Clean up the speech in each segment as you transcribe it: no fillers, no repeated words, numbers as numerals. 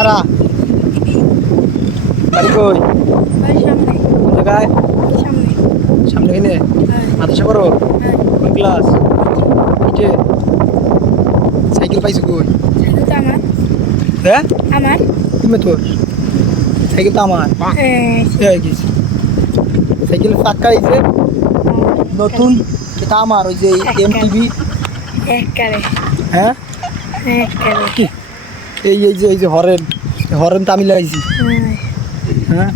খারা বাড়ি কই কোন জায়গায় সামনে কিনে মাদ্রাসা করো কোন ক্লাস ইটে সাইকেল পাইছো কই হ্যাঁ তুমি তোর সাইকেল তো আমার সাইকেল চাক্কা হয়েছে নতুন এটা আমার ওই যে MTV হ্যাঁ কি এই যে হরেন তো আমি লাগাইছি হ্যাঁ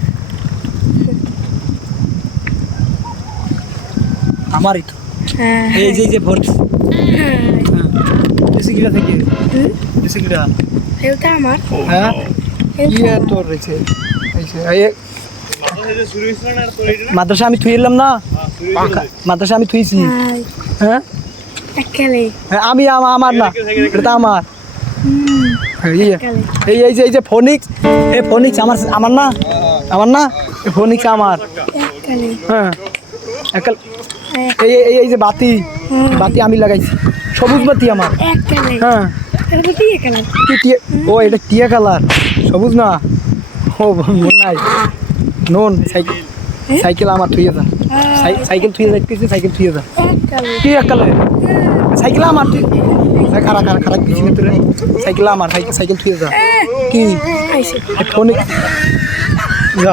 আমারই তো এই যে ভর্তি কিটা থেকে কিটা আমার হ্যাঁ কি তোর রয়েছে মাদ্রাসা আমি থুই এলাম না মাদ্রাসা আমি থুইছি হ্যাঁ আমি আমার না এটা আমার এই যে ফোনিক্স আমার না ফোনিক্স আমার হ্যাঁ এই যে বাতি আমি লাগাইছি সবুজ বাতি আমার হ্যাঁ ও এটা টিয়া কালার সবুজ না ও মন নাই নোন সাইকেল আমার থুয়ে যা সাইকেল থুয়ে যাইতেছে সাইকেল থুয়ে যা কি কালার সাইকেল আমার তুই খারাপ কিছু তোর সাইকেল আমার সাইকেল থুয়ে যা কি ফোনে যা